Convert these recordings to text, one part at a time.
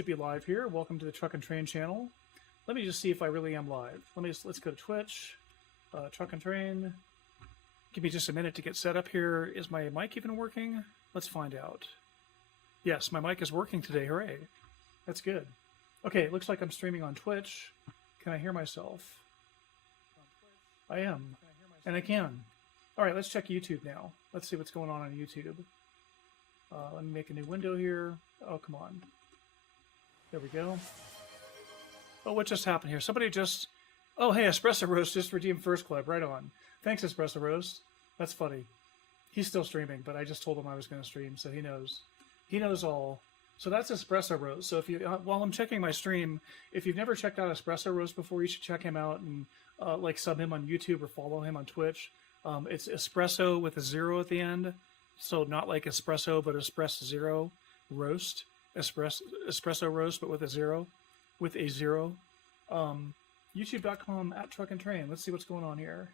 should be live here. Welcome to the Truck and Train channel. Let me just see if I really am live. Let's go to Twitch, Truck and Train. Give me just a minute to get set up here. Is my mic even working? Let's find out. Yes, my mic is working today. Hooray. That's good. Okay, it looks like I'm streaming on Twitch. Can I hear myself? I am. And I can. All right, let's check YouTube now. Let's see what's going on YouTube. Let me make a new window here. Oh, come on. There we go. Oh, what just happened here? Somebody just... Oh, hey, Espresso Roast just redeemed First Club. Right on. Thanks, Espresso Roast. That's funny. He's still streaming, but I just told him I was going to stream, so he knows. He knows all. So that's Espresso Roast. So if you, while I'm checking my stream, if you've never checked out Espresso Roast before, you should check him out and like sub him on YouTube or follow him on Twitch. It's Espresso with a 0 at the end. So not like espresso, but espresso roast. Espresso roast, but with a 0. With a 0. YouTube.com @truckandtrain. Let's see what's going on here.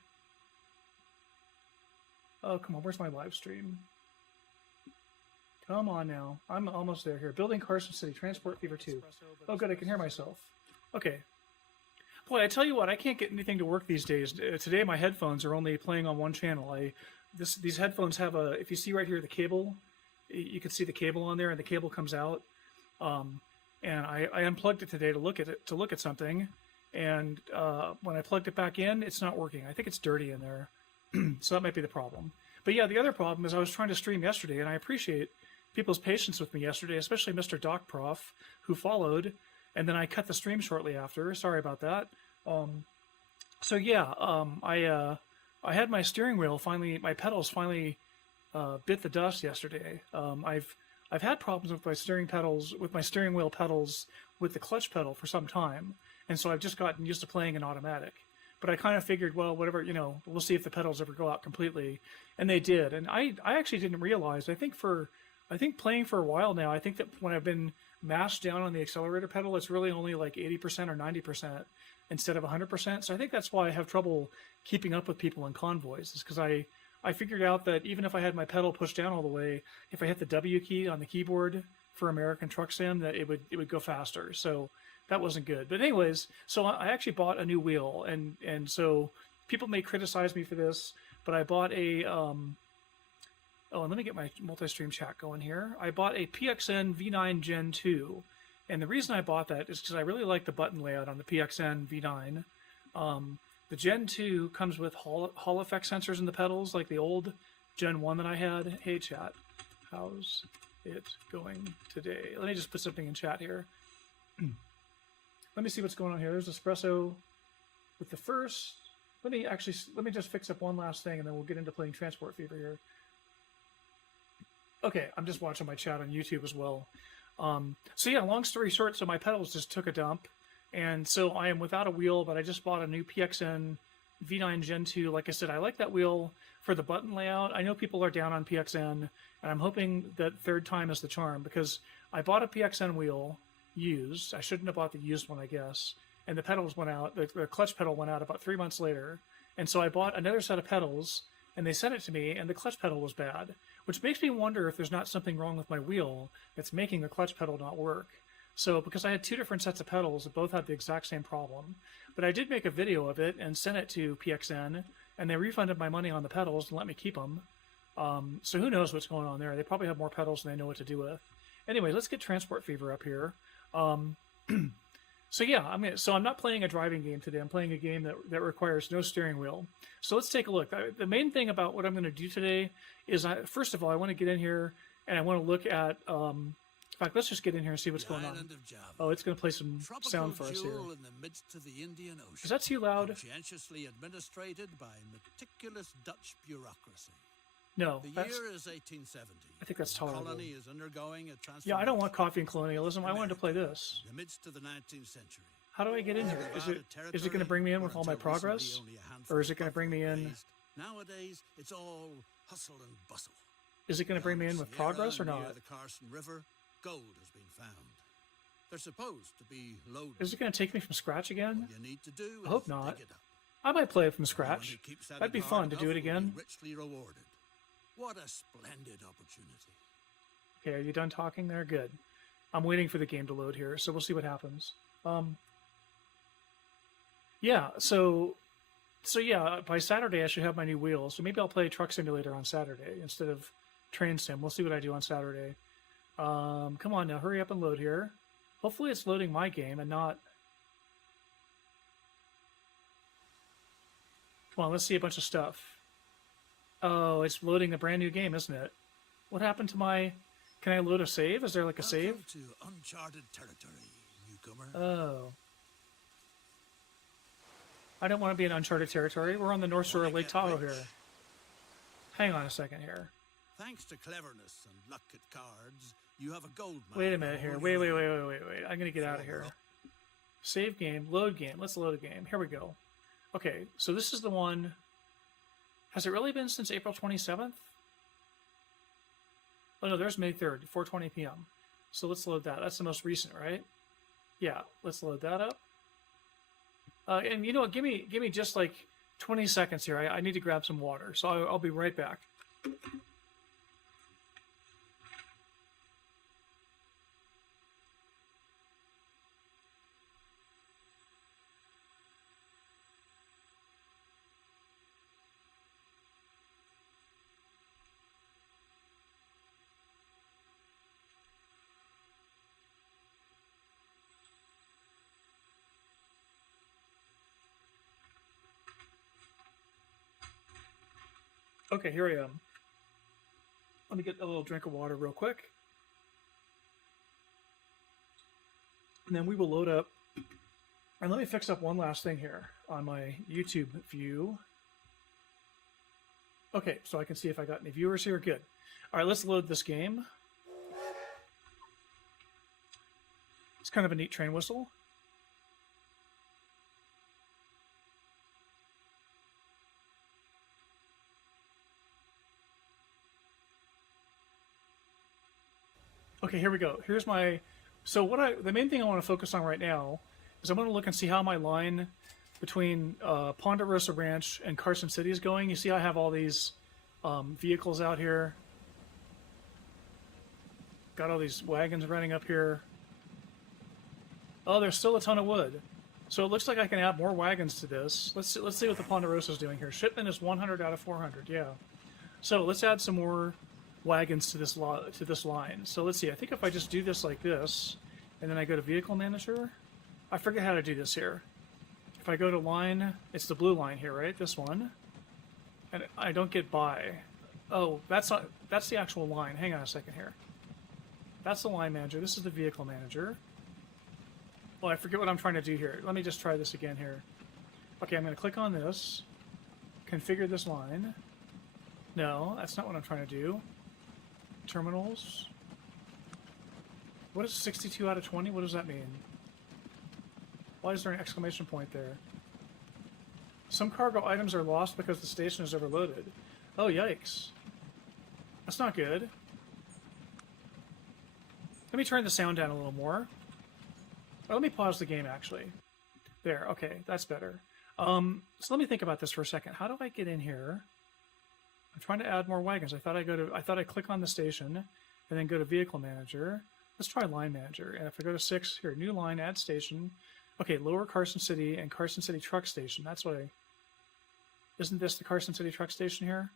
Oh, come on. Where's my live stream? Come on now. I'm almost there here. Building Carson City. Transport Fever 2. Oh, good. I can hear myself. Okay. Boy, I tell you what, I can't get anything to work these days. Today, my headphones are only playing on one channel. These headphones have a, if you see right here, the cable, you can see the cable on there, and the cable comes out. And I unplugged it today to look at something, and when I plugged it back in, it's not working. I think it's dirty in there, so that might be the problem. But yeah, the other problem is I was trying to stream yesterday, and I appreciate people's patience with me yesterday, especially Mr. Doc Prof, who followed, and then I cut the stream shortly after. Sorry about that. So yeah, I had my steering wheel finally, my pedals finally bit the dust yesterday. I've had problems with my steering wheel pedals with the clutch pedal for some time, and so I've just gotten used to playing in automatic. But I kind of figured, well, whatever, we'll see if the pedals ever go out completely, and they did. And I actually didn't realize. I think playing for a while now, I think that when I've been mashed down on the accelerator pedal, it's really only like 80% or 90% instead of 100%. So I think that's why I have trouble keeping up with people in convoys, is because I figured out that even if I had my pedal pushed down all the way, if I hit the W key on the keyboard for American Truck Sim, that it would go faster. So that wasn't good. But anyways, so I actually bought a new wheel, and so people may criticize me for this, but I bought a oh, and let me get my multi-stream chat going here. I bought a PXN V9 Gen 2, and the reason I bought that is because I really like the button layout on the PXN V9. The Gen 2 comes with Hall effect sensors in the pedals, like the old Gen 1 that I had. Hey, chat. How's it going today? Let me just put something in chat here. Let me see what's going on here. There's Espresso with the first. Let me just fix up one last thing, and then we'll get into playing Transport Fever here. Okay, I'm just watching my chat on YouTube as well. So yeah, long story short, so my pedals just took a dump. And so I am without a wheel, but I just bought a new PXN V9 Gen 2. Like I said, I like that wheel for the button layout. I know people are down on PXN, and I'm hoping that third time is the charm, because I bought a PXN wheel used. I shouldn't have bought the used one, I guess. And the pedals went out, the clutch pedal went out about 3 months later. And so I bought another set of pedals, and they sent it to me, and the clutch pedal was bad, which makes me wonder if there's not something wrong with my wheel that's making the clutch pedal not work. So, because I had 2 different sets of pedals that both had the exact same problem, but I did make a video of it and sent it to PXN, and they refunded my money on the pedals and let me keep them. So who knows what's going on there? They probably have more pedals than they know what to do with. Anyway, let's get Transport Fever up here. So yeah, I'm not playing a driving game today. I'm playing a game that requires no steering wheel. So let's take a look. The main thing about what I'm going to do today is, first of all, I want to get in here and I want to look at. In fact, let's just get in here and see what's going on. Oh, it's going to play some sound for us here. In the midst of the Indian Ocean, is that too loud? Conscientiously administrated by meticulous Dutch bureaucracy. No, the year is 1870. I think that's tolerable. The colony is undergoing a transformation. Yeah, I don't want coffee and colonialism. I wanted to play this. In the midst of the 19th century. How do I get in here? Is it going to bring me in with all my progress, or is it going to bring me in? Nowadays, it's all hustle and bustle. Is it going to bring me in with progress or not? Near the Carson River, gold has been found. They're supposed to be loaded. Is it going to take me from scratch again? All you need to do I hope not. I might play it from scratch. That'd be fun to do it again. Richly rewarded. What a splendid opportunity. Okay, are you done talking there? Good. I'm waiting for the game to load here, so we'll see what happens. Yeah, so yeah, by Saturday I should have my new wheels. So maybe I'll play Truck Simulator on Saturday instead of Train Sim. We'll see what I do on Saturday. Come on now, hurry up and load here. Hopefully it's loading my game and not... Come on, let's see a bunch of stuff. Oh, it's loading a brand new game, isn't it? What happened to my... Can I load a save? Is there like a save? Welcome to uncharted territory, newcomer. Oh. I don't want to be in uncharted territory. We're on the north shore of Lake Tahoe here. Hang on a second here. Thanks to cleverness and luck at cards, you have a gold mine. Wait a minute here. Wait. I'm going to get out of here. Save game, load game. Let's load a game. Here we go. Okay, so this is the one... Has it really been since April 27th? Oh no, there's May 3rd, 4:20 p.m. So let's load that. That's the most recent, right? Yeah, let's load that up. And you know what? Give me just like 20 seconds here. I need to grab some water, so I'll be right back. Okay, here I am. Let me get a little drink of water real quick. And then we will load up. And let me fix up one last thing here on my YouTube view. Okay, so I can see if I got any viewers here. Good. All right, let's load this game. It's kind of a neat train whistle. Okay, here we go. Here's my... So the main thing I want to focus on right now is I'm going to look and see how my line between Ponderosa Ranch and Carson City is going. You see I have all these vehicles out here. Got all these wagons running up here. Oh, there's still a ton of wood. So it looks like I can add more wagons to this. Let's see what the Ponderosa is doing here. Shipment is 100 out of 400, yeah. So let's add some more wagons to this line. So let's see. I think if I just do this like this, and then I go to Vehicle Manager, I forget how to do this here. If I go to line, it's the blue line here, right? This one, and I don't get by. Oh, that's the actual line. Hang on a second here. That's the line manager. This is the Vehicle Manager. Well, I forget what I'm trying to do here. Let me just try this again here. Okay, I'm going to click on this, configure this line. No, that's not what I'm trying to do. Terminals. What is 62 out of 20? What does that mean? Why is there an exclamation point there? Some cargo items are lost because the station is overloaded. Oh, yikes. That's not good. Let me turn the sound down a little more. Or let me pause the game, actually. There, okay, that's better. So let me think about this for a second. How do I get in here? I'm trying to add more wagons. I thought I'd click on the station and then go to Vehicle Manager. Let's try Line Manager. And if I go to 6, here, new line, add station. Okay, lower Carson City and Carson City Truck Station. That's what I... Isn't this the Carson City Truck Station here?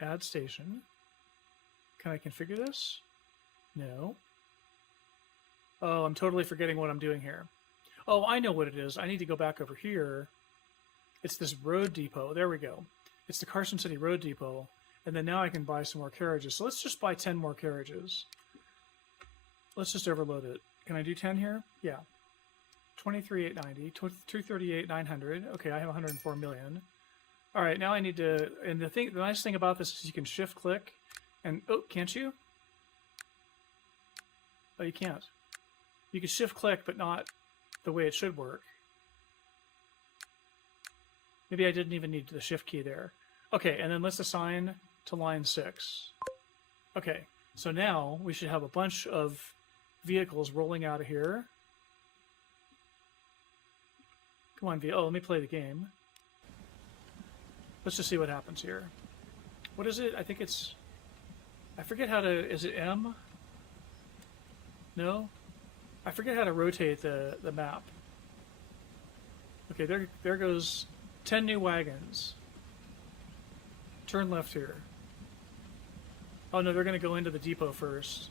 Add station. Can I configure this? No. Oh, I'm totally forgetting what I'm doing here. Oh, I know what it is. I need to go back over here. It's this road depot. There we go. It's the Carson City Road Depot. And then now I can buy some more carriages. So let's just buy 10 more carriages. Let's just overload it. Can I do 10 here? Yeah. 23,890, 238,900. Okay, I have 104 million. All right, now I need to... And the nice thing about this is you can shift click and... Oh, can't you? Oh, you can't. You can shift click, but not the way it should work. Maybe I didn't even need the shift key there. Okay, and then let's assign to line 6. Okay, so now we should have a bunch of vehicles rolling out of here. Come on, let me play the game. Let's just see what happens here. What is it? I think it's... I forget how to, is it M? No? I forget how to rotate the map. Okay, there goes 10 new wagons. Turn left here. Oh no, they're going to go into the depot first.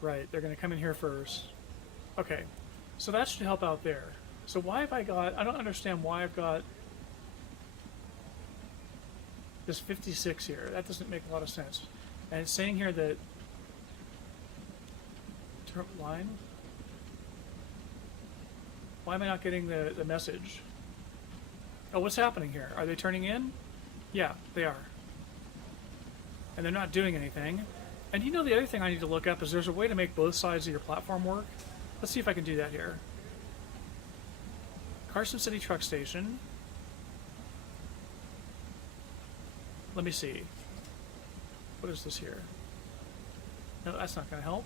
Right, they're going to come in here first. Okay, so that should help out there. So why have I don't understand why I've got this 56 here. That doesn't make a lot of sense. And it's saying here that line. Why am I not getting the message? Oh, what's happening here? Are they turning in? Yeah, they are. And they're not doing anything. And you know the other thing I need to look up is there's a way to make both sides of your platform work. Let's see if I can do that here. Carson City Truck Station. Let me see. What is this here? No, that's not going to help.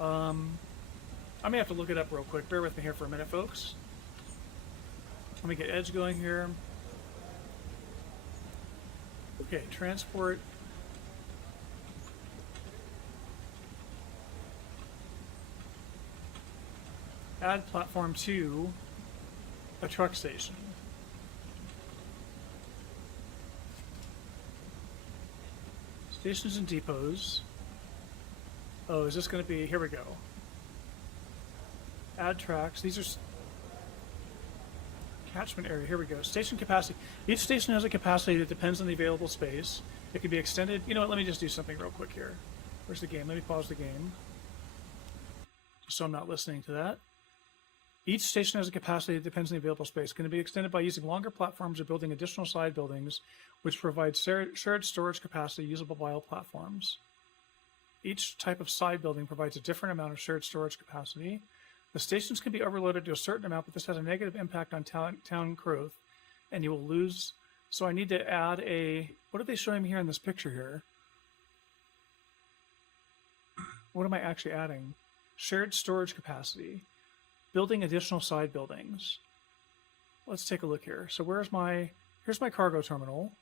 I may have to look it up real quick. Bear with me here for a minute, folks. Let me get Edge going here. Okay, transport. Add platform to a truck station. Stations and depots. Oh, is this going to be... Here we go. Add tracks. These are... Catchment area. Here we go. Station capacity. Each station has a capacity that depends on the available space. It can be extended. You know what? Let me just do something real quick here. Where's the game? Let me pause the game. So I'm not listening to that. Each station has a capacity that depends on the available space. Can it be extended by using longer platforms or building additional side buildings, which provide shared storage capacity usable by all platforms? Each type of side building provides a different amount of shared storage capacity. The stations can be overloaded to a certain amount, but this has a negative impact on town growth, and you will lose. So I need to add a... What are they showing me here in this picture here? What am I actually adding? Shared storage capacity. Building additional side buildings. Let's take a look here. So here's my cargo terminal.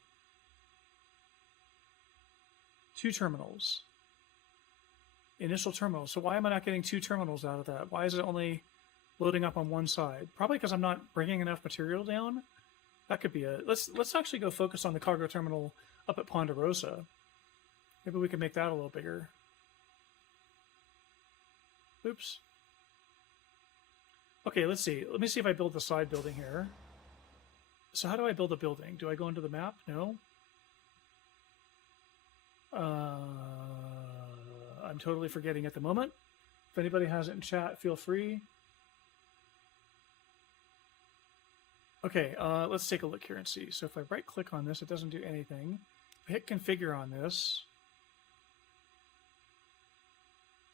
2 terminals. Initial terminals. So why am I not getting 2 terminals out of that? Why is it only loading up on one side? Probably because I'm not bringing enough material down. That could be it. Let's actually go focus on the cargo terminal up at Ponderosa. Maybe we can make that a little bigger. Oops. Okay, let's see. Let me see if I build the side building here. So how do I build a building? Do I go into the map? No. I'm totally forgetting at the moment. If anybody has it in chat, feel free. Okay, let's take a look here and see. So if I right click on this, it doesn't do anything. If I hit configure on this,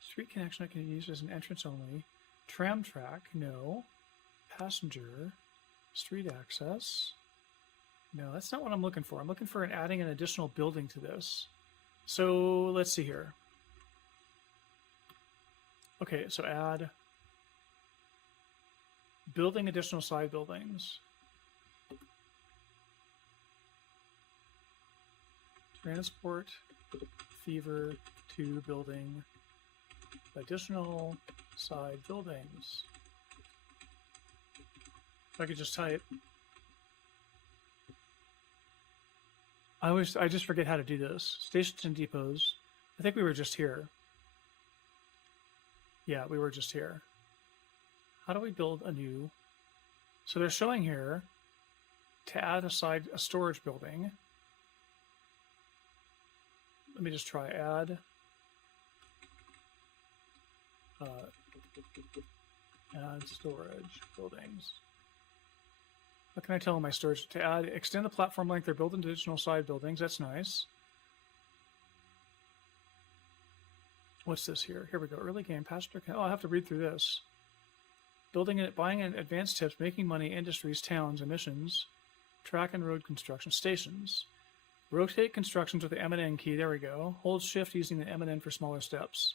street connection I can use as an entrance only. Tram track, no. Passenger, street access. No, that's not what I'm looking for. I'm looking for adding an additional building to this. So let's see here. Okay, so add building additional side buildings. Transport fever to building additional side buildings. If I could just type. I just forget how to do this. Stations and depots. I think we were just here. Yeah, we were just here. How do we build a new? So they're showing here to add a storage building. Let me just try add. Add storage buildings. What can I tell my storage? To add, extend the platform length or build additional side buildings. That's nice. What's this here? Here we go. Early game, passenger. Oh, I'll have to read through this. Building it, buying in advanced tips, making money, industries, towns, emissions, track and road construction, stations. Rotate constructions with the M and N key. There we go. Hold shift using the M and N for smaller steps.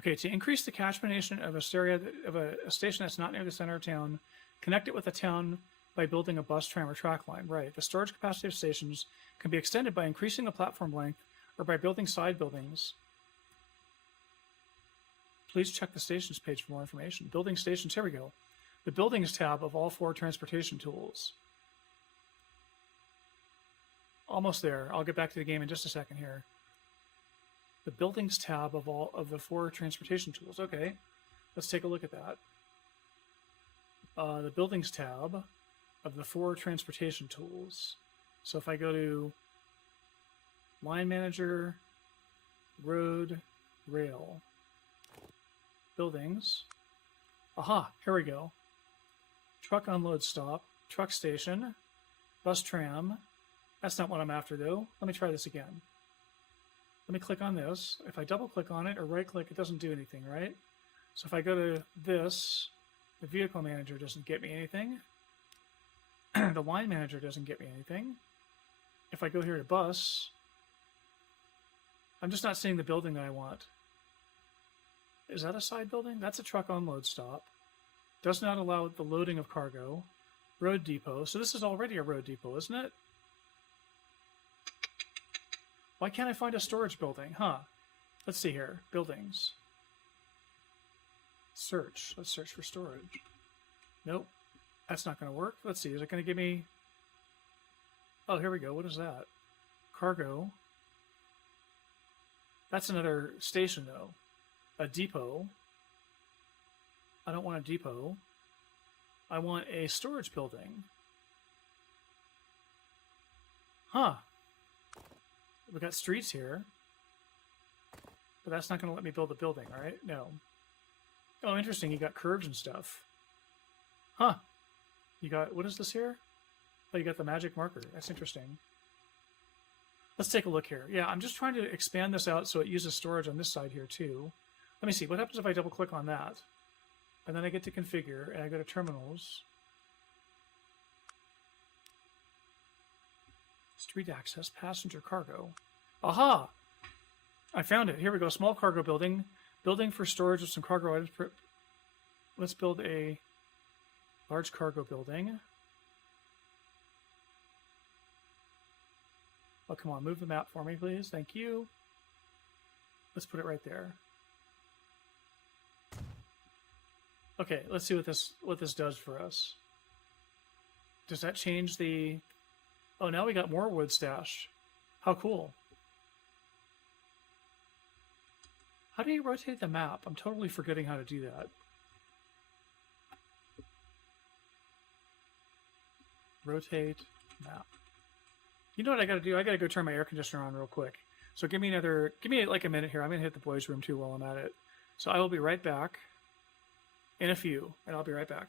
Okay, to increase the catchment of a station that's not near the center of town, connect it with a town by building a bus, tram, or track line. Right. The storage capacity of stations can be extended by increasing the platform length or by building side buildings. Please check the stations page for more information. Building stations, here we go. The buildings tab of all 4 transportation tools. Almost there. I'll get back to the game in just a second here. The buildings tab of all of the 4 transportation tools. Okay, let's take a look at that. The buildings tab of the 4 transportation tools. So if I go to line manager, road, rail, buildings. Aha, here we go. Truck unload stop, truck station, bus tram. That's not what I'm after though. Let me try this again. Let me click on this. If I double click on it or right click, it doesn't do anything, right? So if I go to this, the vehicle manager doesn't get me anything. The line manager doesn't get me anything. If I go here to bus, I'm just not seeing the building that I want. Is that a side building? That's a truck unload stop. Does not allow the loading of cargo. Road depot. So this is already a road depot, isn't it? Why can't I find a storage building? Huh. Let's see here. Buildings. Search. Let's search for storage. Nope. That's not going to work. Let's see. Is it going to give me... Oh, here we go. What is that? Cargo. That's another station, though. A depot. I don't want a depot. I want a storage building. Huh. We got streets here. But that's not going to let me build a building, right? No. Oh, interesting. You got curves and stuff. Huh. You got... What is this here? Oh, you got the magic marker. That's interesting. Let's take a look here. Yeah, I'm just trying to expand this out so it uses storage on this side here, too. Let me see. What happens if I double-click on that? And then I get to configure, and I go to terminals. Street access, passenger cargo. Aha! I found it. Here we go. Small cargo building. Building for storage of some cargo items. Let's build a large cargo building. Oh, come on. Move the map for me, please. Thank you. Let's put it right there. Okay, let's see what this does for us. Does that change the... Oh, now we got more wood stash. How cool. How do you rotate the map? I'm totally forgetting how to do that. Rotate map. You know what I gotta do? I gotta go turn my air conditioner on real quick. So give me like a minute here. I'm gonna hit the boys' room too while I'm at it. So I will be right back in a few, and I'll be right back.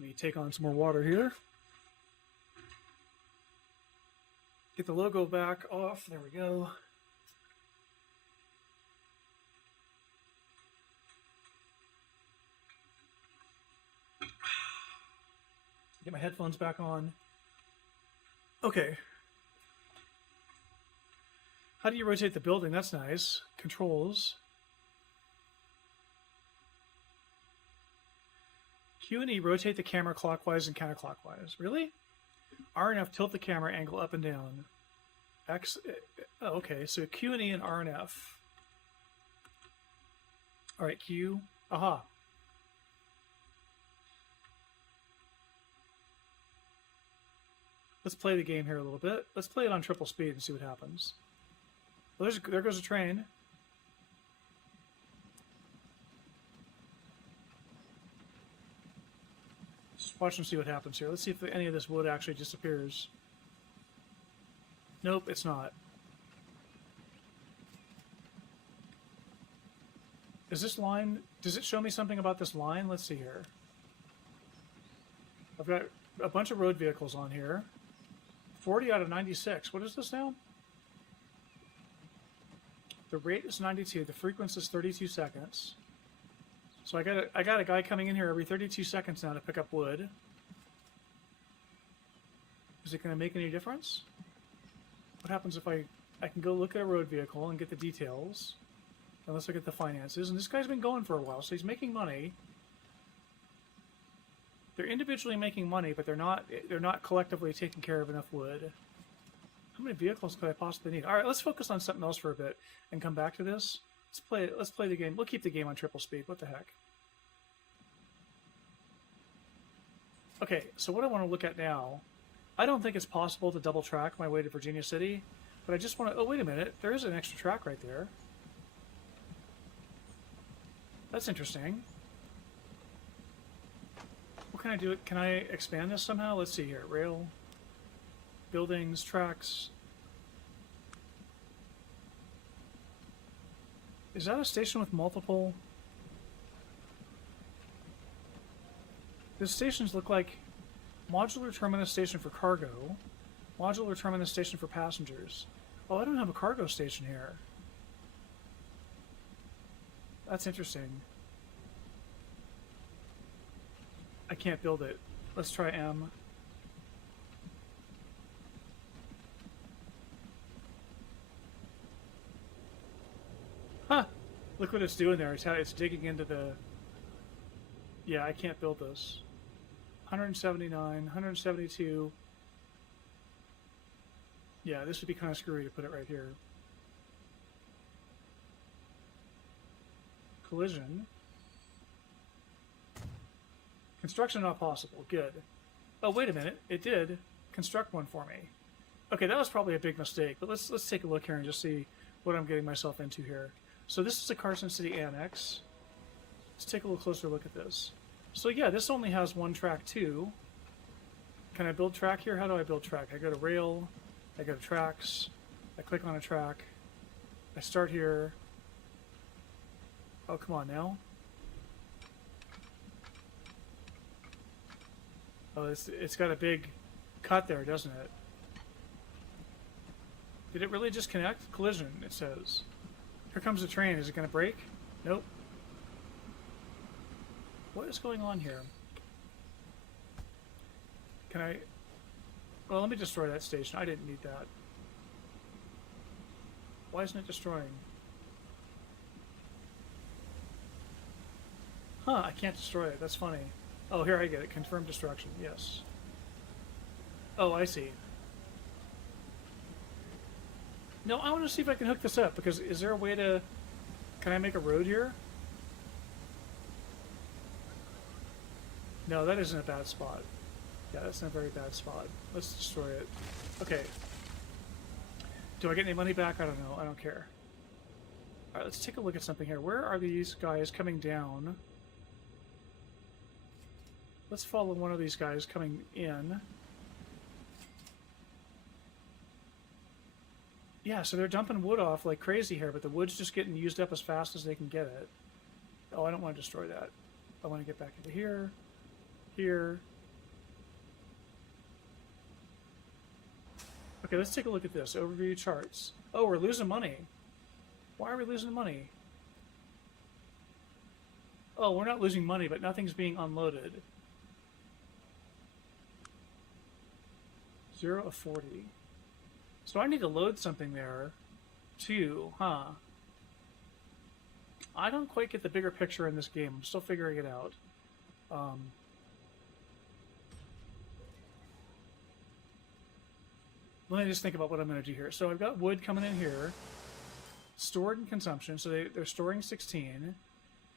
Let me take on some more water here. Get the logo back off. There we go. Get my headphones back on. Okay. How do you rotate the building? That's nice. Controls. Q and E rotate the camera clockwise and counterclockwise. Really? R and F tilt the camera angle up and down. X. Oh, okay, so Q and E and R and F. All right, Q. Aha. Let's play the game here a little bit. Let's play it on triple speed and see what happens. Well, there goes a train. Watch and see what happens here. Let's see if any of this wood actually disappears. Nope, it's not. Is this line... Does it show me something about this line? Let's see here. I've got a bunch of road vehicles on here. 40 out of 96. What is this now? The rate is 92. The frequency is 32 seconds. So I got a guy coming in here every 32 seconds now to pick up wood. Is it going to make any difference? What happens if I can go look at a road vehicle and get the details? And let's look at the finances. And this guy's been going for a while, so he's making money. They're individually making money, but they're not collectively taking care of enough wood. How many vehicles could I possibly need? All right, let's focus on something else for a bit and come back to this. Let's play the game. We'll keep the game on triple speed. What the heck? Okay, so what I want to look at now, I don't think it's possible to double track my way to Virginia City, but I just want to... Oh, wait a minute. There is an extra track right there. That's interesting. What can I do? Can I expand this somehow? Let's see here. Rail, buildings, tracks. Is that a station with multiple? The stations look like modular terminus station for cargo, modular terminus station for passengers. Oh, I don't have a cargo station here. That's interesting. I can't build it. Let's try M. Huh! Look what it's doing there. It's digging into the... Yeah, I can't build this. 179, 172. Yeah, this would be kind of screwy to put it right here. Collision. Construction not possible. Good. Oh, wait a minute. It did construct one for me. Okay, that was probably a big mistake, but let's take a look here and just see what I'm getting myself into here. So this is a Carson City Annex. Let's take a little closer look at this. So yeah, this only has one track too. Can I build track here? How do I build track? I go to rail, I go to tracks, I click on a track, I start here. Oh, come on now. Oh, it's got a big cut there, doesn't it? Did it really just connect? Collision, it says. Here comes the train. Is it going to break? Nope. What is going on here? Can I... Well, let me destroy that station. I didn't need that. Why isn't it destroying? Huh, I can't destroy it. That's funny. Oh, here I get it. Confirm destruction. Yes. Oh, I see. No, I want to see if I can hook this up, because is there a way to... Can I make a road here? No, that isn't a bad spot. Yeah, that's not a very bad spot. Let's destroy it. Okay. Do I get any money back? I don't know. I don't care. Alright, let's take a look at something here. Where are these guys coming down? Let's follow one of these guys coming in. Yeah, so they're dumping wood off like crazy here, but the wood's just getting used up as fast as they can get it. Oh, I don't want to destroy that. I want to get back into here, here. Okay, let's take a look at this. Overview charts. Oh, we're losing money. Why are we losing money? Oh, we're not losing money, but nothing's being unloaded. 0 of 40. So I need to load something there, too, huh? I don't quite get the bigger picture in this game. I'm still figuring it out. Let me just think about what I'm going to do here. So I've got wood coming in here, stored in consumption, so they're storing 16.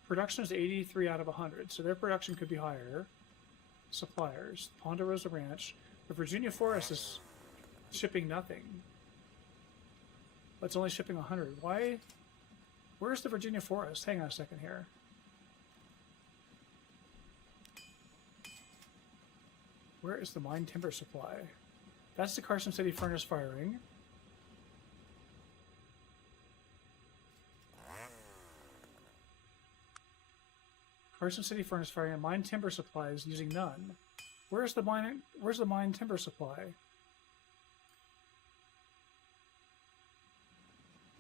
Production is 83 out of 100, so their production could be higher. Suppliers, Ponderosa Ranch. The Virginia Forest is shipping nothing. It's only shipping 100. Why? Where's the Virginia Forest? Hang on a second here. Where is the mine timber supply? That's the Carson City furnace firing. Carson City furnace firing and mine timber supplies using none. Where's the mine timber supply?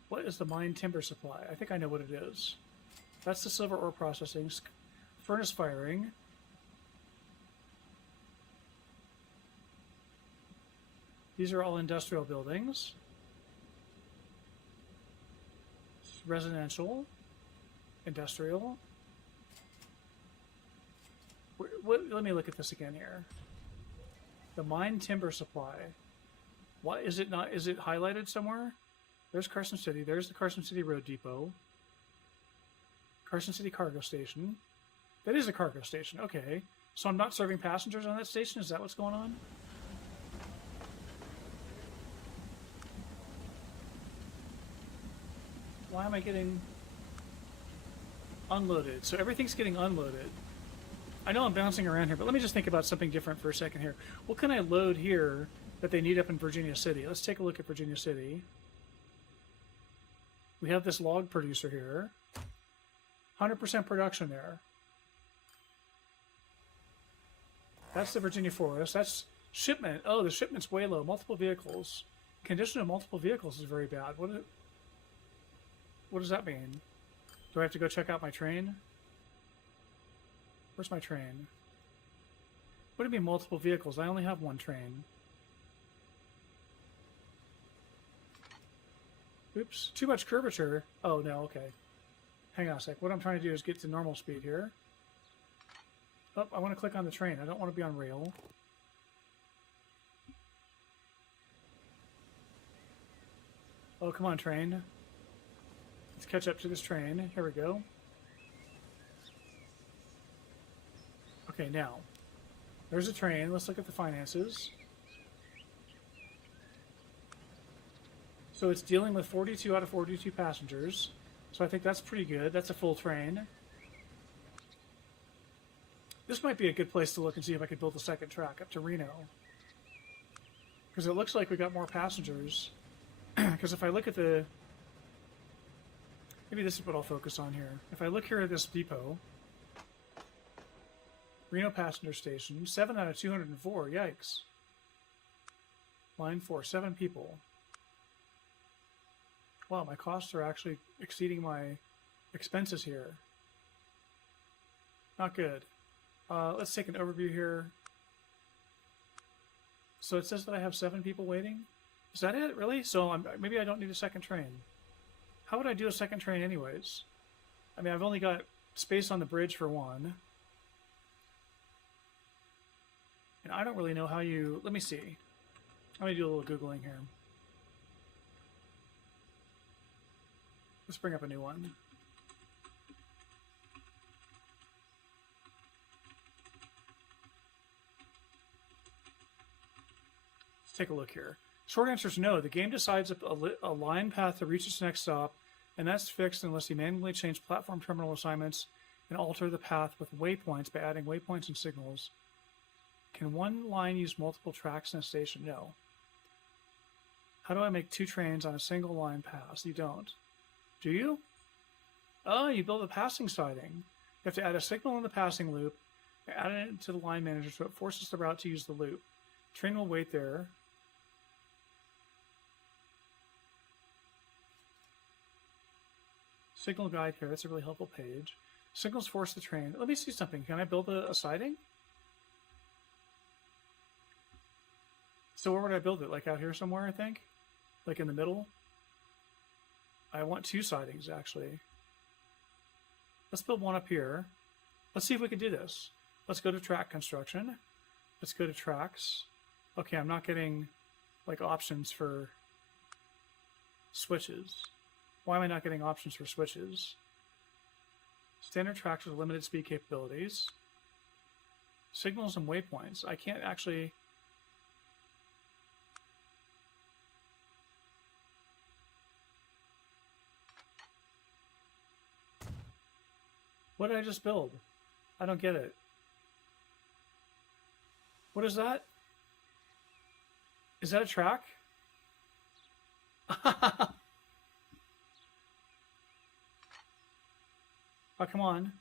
What is the mine timber supply? I think I know what it is. That's the silver ore processing, furnace firing. These are all industrial buildings. Residential, industrial. Let me look at this again here. The mine timber supply. What is it not? Is it highlighted somewhere? There's Carson City. There's the Carson City Road Depot. Carson City Cargo Station. That is a cargo station. Okay. So I'm not serving passengers on that station? Is that what's going on? Why am I getting unloaded? So everything's getting unloaded. I know I'm bouncing around here, but let me just think about something different for a second here. What can I load here that they need up in Virginia City? Let's take a look at Virginia City. We have this log producer here. 100% production there. That's the Virginia Forest. That's shipment. Oh, the shipment's way low. Multiple vehicles. Condition of multiple vehicles is very bad. What does that mean? Do I have to go check out my train? Where's my train? What do you mean multiple vehicles? I only have one train. Oops, too much curvature. Oh, no, okay. Hang on a sec. What I'm trying to do is get to normal speed here. Oh, I want to click on the train. I don't want to be on rail. Oh, come on, train. Let's catch up to this train. Here we go. Okay, now. There's a train. Let's look at the finances. So it's dealing with 42 out of 42 passengers. So I think that's pretty good. That's a full train. This might be a good place to look and see if I could build a second track up to Reno. Because it looks like we got more passengers. Because if I look at the... Maybe this is what I'll focus on here. If I look here at this depot... Reno passenger station, 7 out of 204. Yikes. Line 4, 7 people. Wow, my costs are actually exceeding my expenses here. Not good. Let's take an overview here. So it says that I have 7 people waiting? Is that it, really? So maybe I don't need a second train. How would I do a second train anyways? I mean, I've only got space on the bridge for one. And I don't really know how you... Let me see. Let me do a little Googling here. Let's bring up a new one. Let's take a look here. Short answer is no. The game decides a line path to reach its next stop, and that's fixed unless you manually change platform terminal assignments and alter the path with waypoints by adding waypoints and signals. Can one line use multiple tracks in a station? No. How do I make 2 trains on a single line pass? You don't. Do you? Oh, you build a passing siding. You have to add a signal in the passing loop, add it to the line manager so it forces the route to use the loop. Train will wait there. Signal guide here. That's a really helpful page. Signals force the train. Let me see something. Can I build a siding? So where would I build it? Like out here somewhere, I think? Like in the middle? I want 2 sidings, actually. Let's build one up here. Let's see if we can do this. Let's go to track construction. Let's go to tracks. Okay, I'm not getting like options for switches. Why am I not getting options for switches? Standard tracks with limited speed capabilities. Signals and waypoints. I can't actually... What did I just build? I don't get it. What is that? Is that a track? Oh, come on.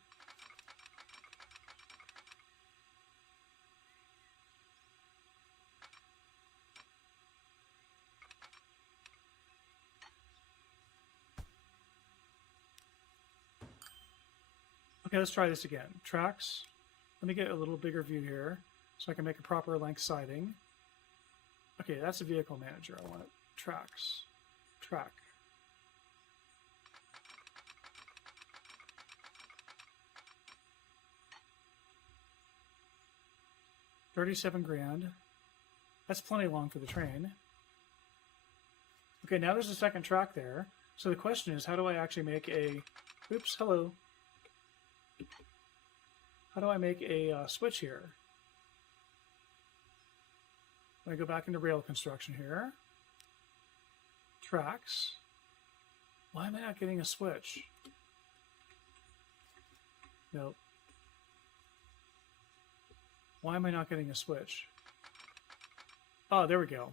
Okay, let's try this again. Tracks. Let me get a little bigger view here so I can make a proper length siding. Okay, that's a vehicle manager. I want it. Tracks. Track. $37,000. That's plenty long for the train. Okay, now there's a second track there. So the question is, how do I actually make a... Oops, hello. How do I make a switch here? I go back into rail construction here. Tracks. Why am I not getting a switch? Nope. Why am I not getting a switch? Oh, there we go.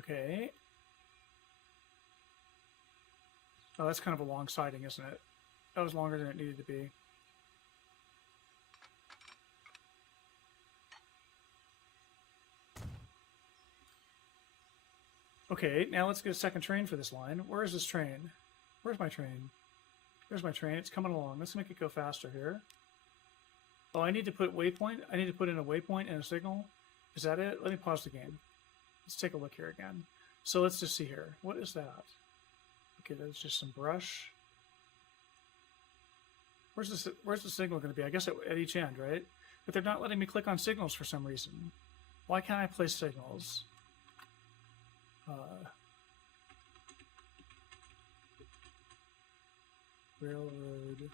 Okay. Oh, that's kind of a long siding, isn't it? That was longer than it needed to be. Okay, now let's get a second train for this line. Where is this train? Where's my train? There's my train. It's coming along. Let's make it go faster here. Oh, I need to put waypoint. I need to put in a waypoint and a signal. Is that it? Let me pause the game. Let's take a look here again. So let's just see here. What is that? Okay, that's just some brush. Where's the signal going to be? I guess at each end, right? But they're not letting me click on signals for some reason. Why can't I place signals? Railroad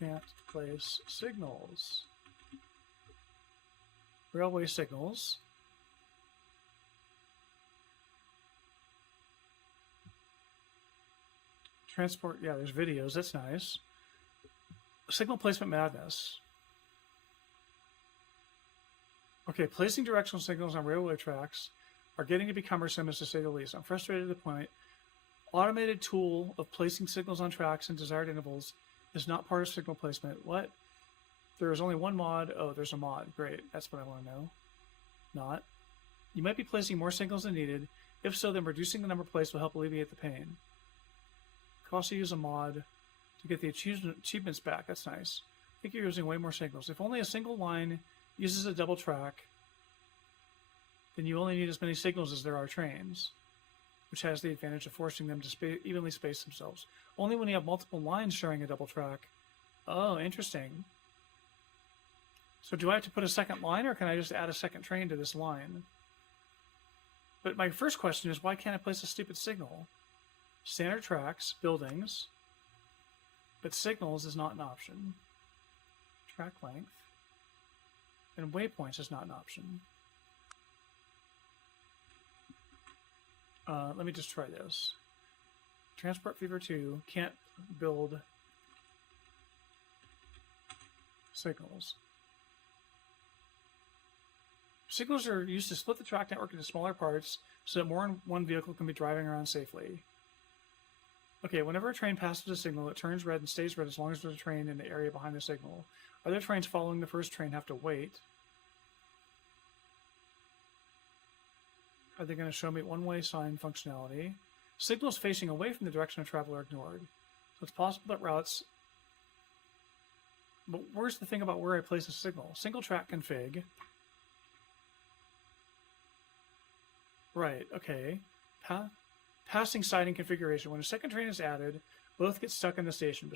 can't place signals. Railway signals. Transport, yeah, there's videos, that's nice. Signal placement madness. Okay, placing directional signals on railway tracks are getting to be cumbersome, as to say the least. I'm frustrated to the point. Automated tool of placing signals on tracks in desired intervals is not part of signal placement. What? There is only one mod. Oh, there's a mod. Great. That's what I want to know. Not. You might be placing more signals than needed. If so, then reducing the number placed will help alleviate the pain. You can also use a mod to get the achievements back. That's nice. I think you're using way more signals. If only a single line uses a double track, then you only need as many signals as there are trains, which has the advantage of forcing them to evenly space themselves. Only when you have multiple lines sharing a double track. Oh, interesting. So do I have to put a second line, or can I just add a second train to this line? But my first question is, why can't I place a stupid signal? Standard tracks, buildings, but signals is not an option. Track length. And waypoints is not an option. Let me just try this. Transport Fever 2 can't build signals. Signals are used to split the track network into smaller parts so that more than one vehicle can be driving around safely. Okay, whenever a train passes a signal, it turns red and stays red as long as there's a train in the area behind the signal. Other trains following the first train have to wait. Are they going to show me one-way sign functionality? Signals facing away from the direction of travel are ignored. So it's possible that routes... But where's the thing about where I place a signal? Single track config. Right, okay. Passing siding configuration. When a second train is added, both get stuck in the station.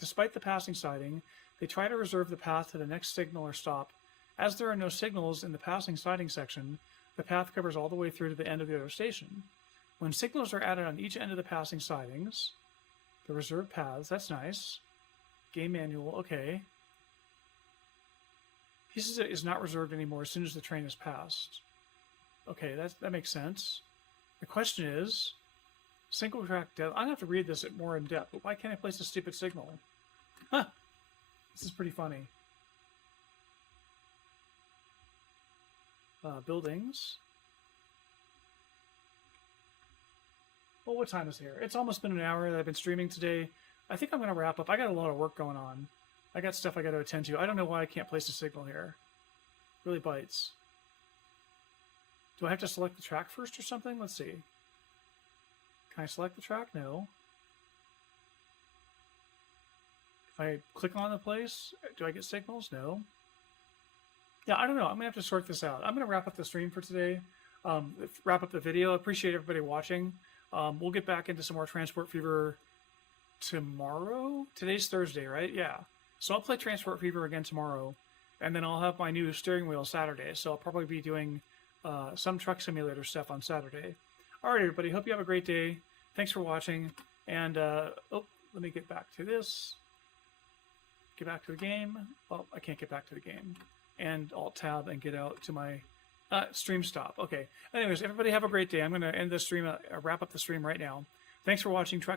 Despite the passing siding, they try to reserve the path to the next signal or stop. As there are no signals in the passing siding section, the path covers all the way through to the end of the other station. When signals are added on each end of the passing sidings, the reserved paths, that's nice. Game manual, okay. Pieces is not reserved anymore as soon as the train is passed. Okay, that makes sense. The question is, single track depth. I'm going to have to read this more in depth, but why can't I place a stupid signal? Huh. This is pretty funny. Buildings. Well, what time is it here? It's almost been an hour that I've been streaming today. I think I'm going to wrap up. I got a lot of work going on. I got stuff I got to attend to. I don't know why I can't place a signal here. Really bites. Do I have to select the track first or something? Let's see. Can I select the track? No. If I click on the place, do I get signals? No. Yeah, I don't know. I'm going to have to sort this out. I'm going to wrap up the stream for today. Wrap up the video. Appreciate everybody watching. We'll get back into some more Transport Fever tomorrow. Today's Thursday, right? Yeah. So I'll play Transport Fever again tomorrow. And then I'll have my new steering wheel Saturday. So I'll probably be doing some truck simulator stuff on Saturday. All right, everybody. Hope you have a great day. Thanks for watching. And, let me get back to this. Get back to the game. Oh, I can't get back to the game. And Alt-Tab and get out to my stream stop. Okay. Anyways, everybody have a great day. I'm going to end the stream, wrap up the stream right now. Thanks for watching Truck